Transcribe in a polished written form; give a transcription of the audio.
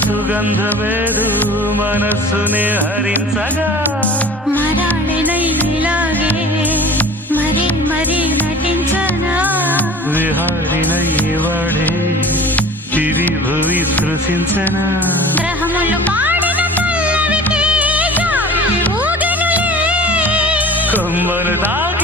సుగంధమేదు మనస్సునే హరించగా మరాళినైలాగే మరీ మరీ నటించనా విహారినై వాడే తిరి భువి స్పృశించనా గ్రహములు పాడిన పల్లవికి జాబిలి ఊగెనులే కొమ్మను దాకా